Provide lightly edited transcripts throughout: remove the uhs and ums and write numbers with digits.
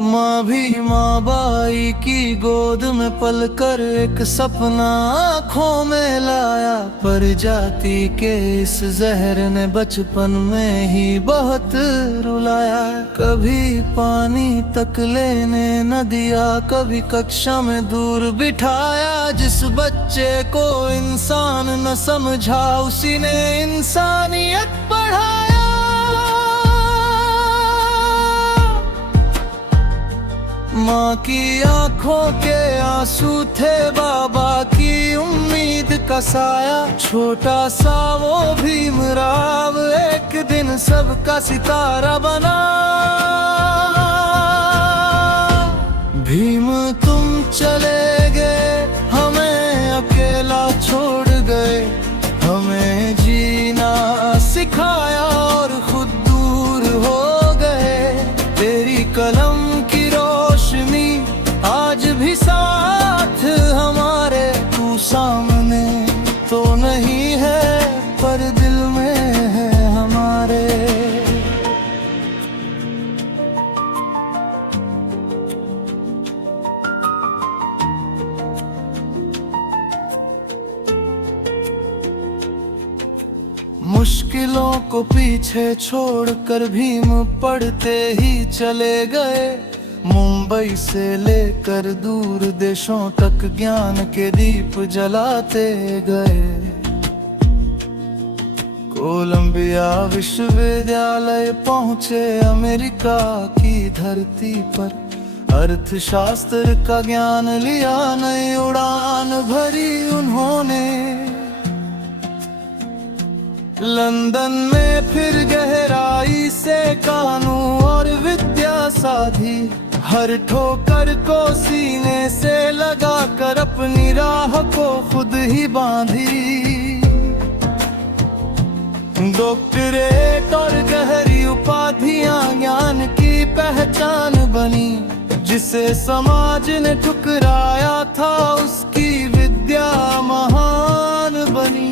माँ भी माँ बाई की गोद में पलकर एक सपना आँखों में लाया। पर जाति के इस जहर ने बचपन में ही बहुत रुलाया। कभी पानी तक लेने न दिया, कभी कक्षा में दूर बिठाया। जिस बच्चे को इंसान न समझा, उसी ने इंसानियत पढ़ाया। माँ की आंखों के आंसू थे बाबा की उम्मीद का साया। छोटा सा वो भीमराव एक दिन सबका सितारा बना। भीम तुम चले गए, हमें अकेला छोड़ गए। हमें जीना सिखाया और खुद दूर हो गए। तेरी कलम की रोशनी आज भी साथ हमारे। तू सामने तो नहीं है पर दिल में है हमारे। मुश्किलों को पीछे छोड़कर भीम पढ़ते ही चले गए। मुंबई से लेकर दूर देशों तक ज्ञान के दीप जलाते गए। कोलंबिया विश्वविद्यालय पहुंचे अमेरिका की धरती पर। अर्थशास्त्र का ज्ञान लिया, नई उड़ान भरी उन्होंने। लंदन में फिर गहराई से कानून और विद्या साधी। हर ठोकर को सीने से लगाकर अपनी राह को खुद ही बांधी। डॉक्टरेट और गहरी उपाधियां ज्ञान की पहचान बनी। जिसे समाज ने ठुकराया था, उसकी विद्या महान बनी।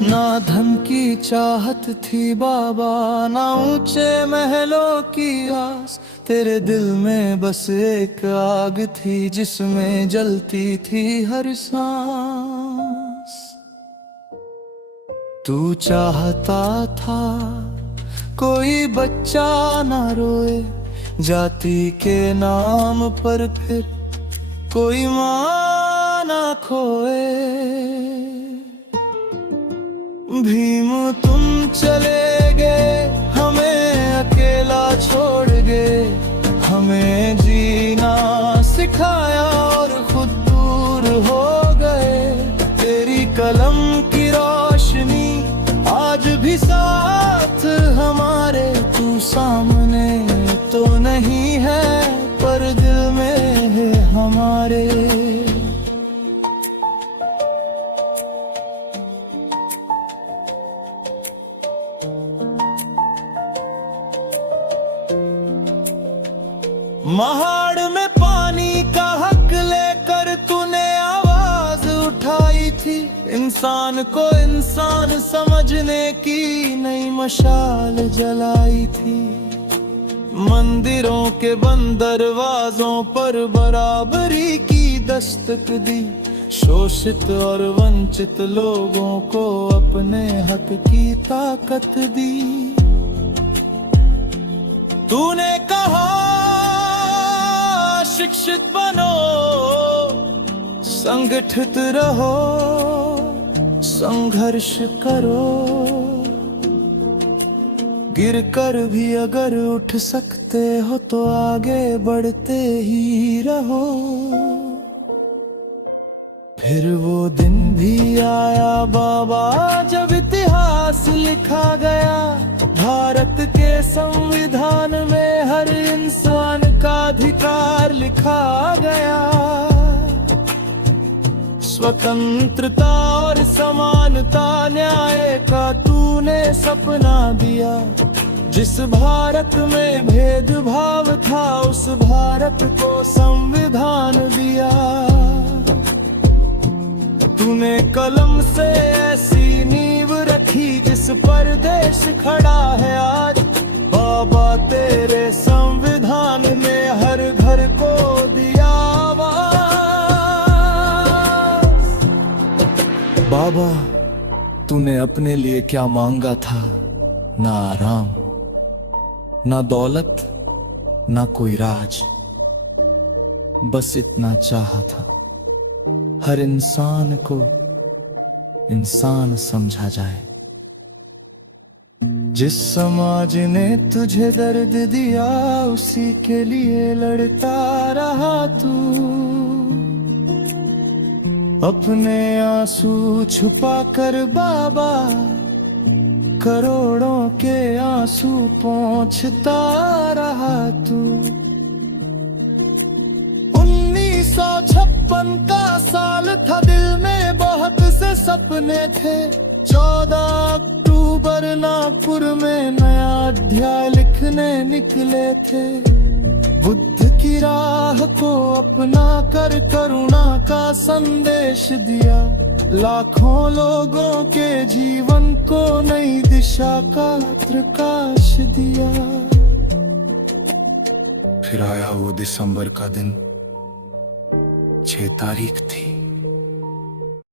ना धन की चाहत थी बाबा, ना ऊंचे महलों की आस। तेरे दिल में बस एक आग थी, जिसमें जलती थी हर सांस। तू चाहता था कोई बच्चा ना रोए जाति के नाम पर, फिर कोई माँ ना खोए। भीम तुम चले गए, हमें अकेला छोड़ गए। हमें जीना सिखाया और खुद दूर हो गए। तेरी कलम की रोशनी आज भी साथ हमारे। तू सामने तो नहीं है पर दिल में है हमारे। महाड़ में पानी का हक लेकर तूने आवाज उठाई थी। इंसान को इंसान समझने की नई मशाल जलाई थी। मंदिरों के बंद दरवाजों पर बराबरी की दस्तक दी। शोषित और वंचित लोगों को अपने हक की ताकत दी। तूने कहा शिक्षित बनो, संगठित रहो, संघर्ष करो। गिरकर भी अगर उठ सकते हो तो आगे बढ़ते ही रहो। फिर वो दिन भी आया बाबा, जब इतिहास लिखा गया। भारत के संविधान में हर इंसान का अधिकार लिखा गया। स्वतंत्रता और समानता न्याय का तूने सपना दिया। जिस भारत में भेदभाव था, उस भारत को संविधान दिया। तूने कलम से ऐसी नींव रखी जिस पर देश खड़ा है आज। बाबा तेरे संविधान ने हर घर को दिया आवाज। बाबा, तूने अपने लिए क्या मांगा था? ना आराम, ना दौलत, ना कोई राज, बस इतना चाहा था, हर इंसान को इंसान समझा जाए। जिस समाज ने तुझे दर्द दिया, उसी के लिए लड़ता रहा तू। अपने आंसू छुपा कर बाबा, करोड़ों के आंसू पोंछता रहा तू। 1956 का साल था, दिल में बहुत से सपने थे। 14 अक्टूबर नागपुर में नया अध्याय लिखने निकले थे। बुद्ध की राह को अपना कर करुणा का संदेश दिया। लाखों लोगों के जीवन को नई दिशा का प्रकाश दिया। फिर आया वो दिसंबर का दिन, 6 तारीख थी।